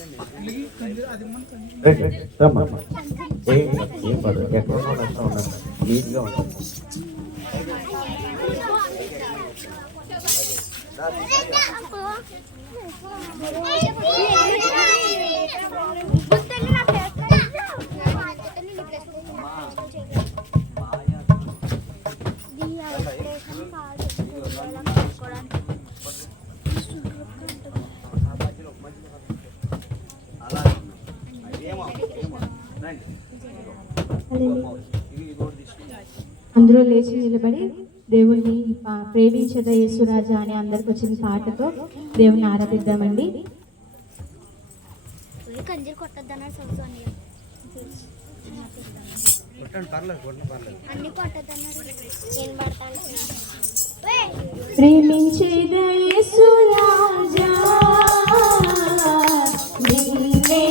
రండి, రండి, ఏం కాదు, ఏం పడదు ఎక్కడ ఉన్నా అక్కడ ఉన్నాను నీట్గా అందరూ లేచి నిలబడి దేవుణ్ణి ప్రేమించద యేసురాజా అని అందరికి వచ్చిన పాటతో దేవుణ్ణి ఆరాధిద్దామండి. కంజీలు కొట్టద్దన్నారు సొంత అన్ని కొట్టద్దన్నారు నేను పడతాను ప్రేమించేద యేసురాజా నిన్నే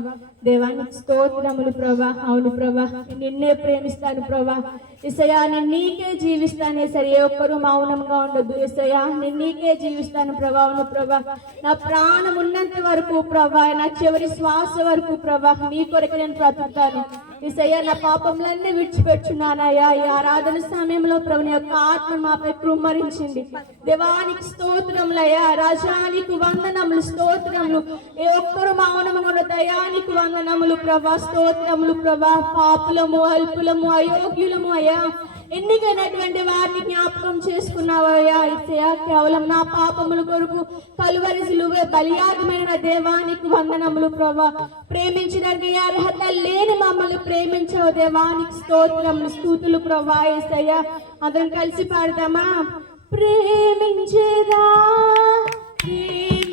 ప్రభా దేవానికి స్తోత్రములు ప్రభా అవును ప్రభా. నిన్నే ప్రేమిస్తాను ప్రభా. ఇసయా నేను నీకే జీవిస్తానే సరే. ఏ ఒక్కరు మౌనంగా ఉండొద్దు ఇసయా నేను నీకే జీవిస్తాను ప్రభా అవును ప్రభా. నా ప్రాణం ఉన్నంత వరకు ప్రభా నా చివరి శ్వాస వరకు ప్రభా నీ కొరకు నేను బ్రతుకుతాను. ఈసయ్యా నా పాపములన్నీ విడిచిపెట్టున్నానయ్యా ఈ ఆరాధన సమయంలో ప్రభుని యొక్క ఆత్మ మాపై కృమ్మరించింది. దేవానికి స్తోత్రములయ్యా. రాజానికి వందనములు స్తోత్రములు. ఏ ఒక్కరు మౌనముగా దయానికి వందనములు ప్రభా స్తోత్రములు ప్రభా. పాపులము అల్పులము అయోగ్యులము అయ్యా. ఎన్నికైనటువంటి వారిని జ్ఞాపకం చేసుకున్నావయ్యా ఇసయా కేవలం నా పాపముల కొరకు కలువరి సిలువే బలియాగమైన దేవానికి వందనములు ప్రభా ప్రేమించడానికి అర్హత లేని మమ్మల్ని ప్రేమించవు దేవానికి స్తోత్రములు స్థూతులు ప్రభా ఏసయ్యా అందరం కలిసి పాడదామా? ప్రేమించేదా? ప్రేమించేదా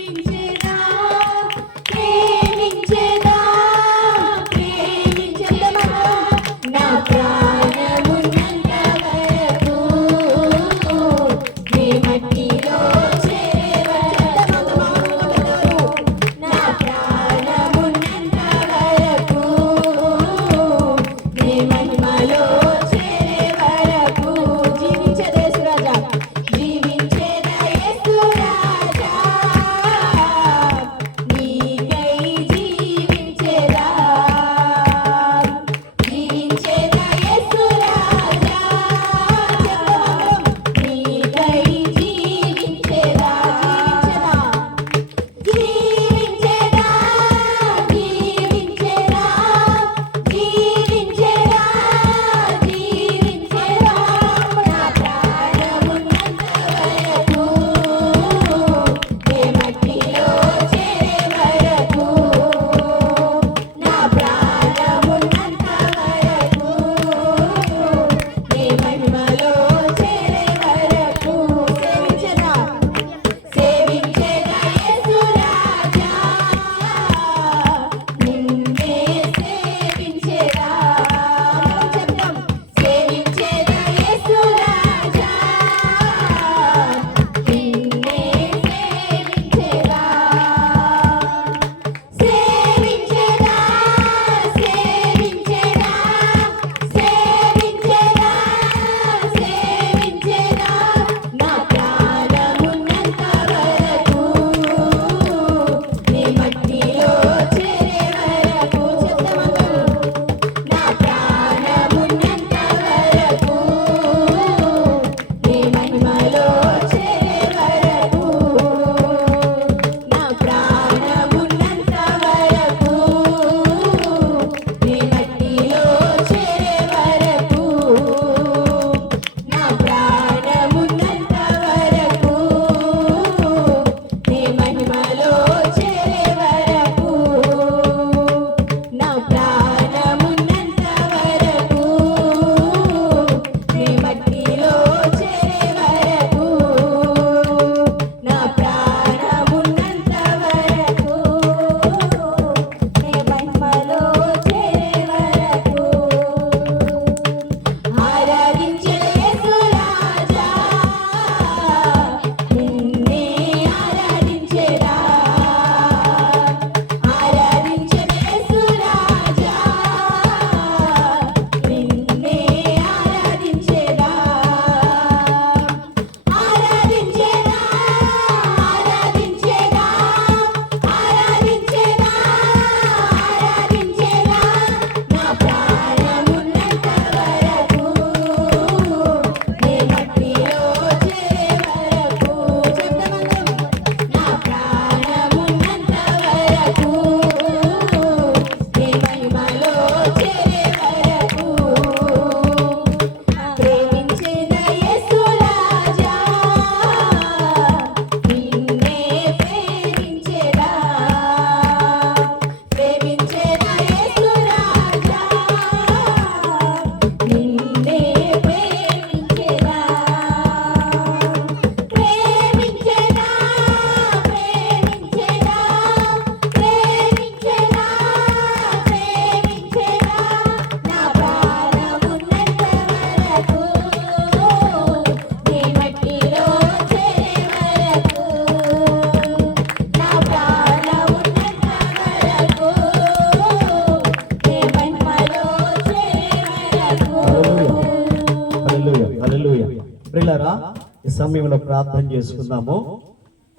ప్రిల్లరా ఈ సమయంలో ప్రార్థన చేసుకుందాము.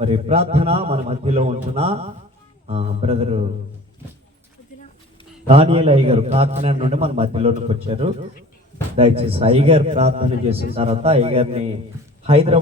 మరి ప్రార్థన మన మధ్యలో ఉంటున్న. బ్రదరు దానియల్ అయ్యగారు కాకినాడ నుండి మన మధ్యలోనికి వచ్చారు. దయచేసి అయ్యగారు ప్రార్థన చేసిన తర్వాత అయ్యగారిని హైదరాబాద్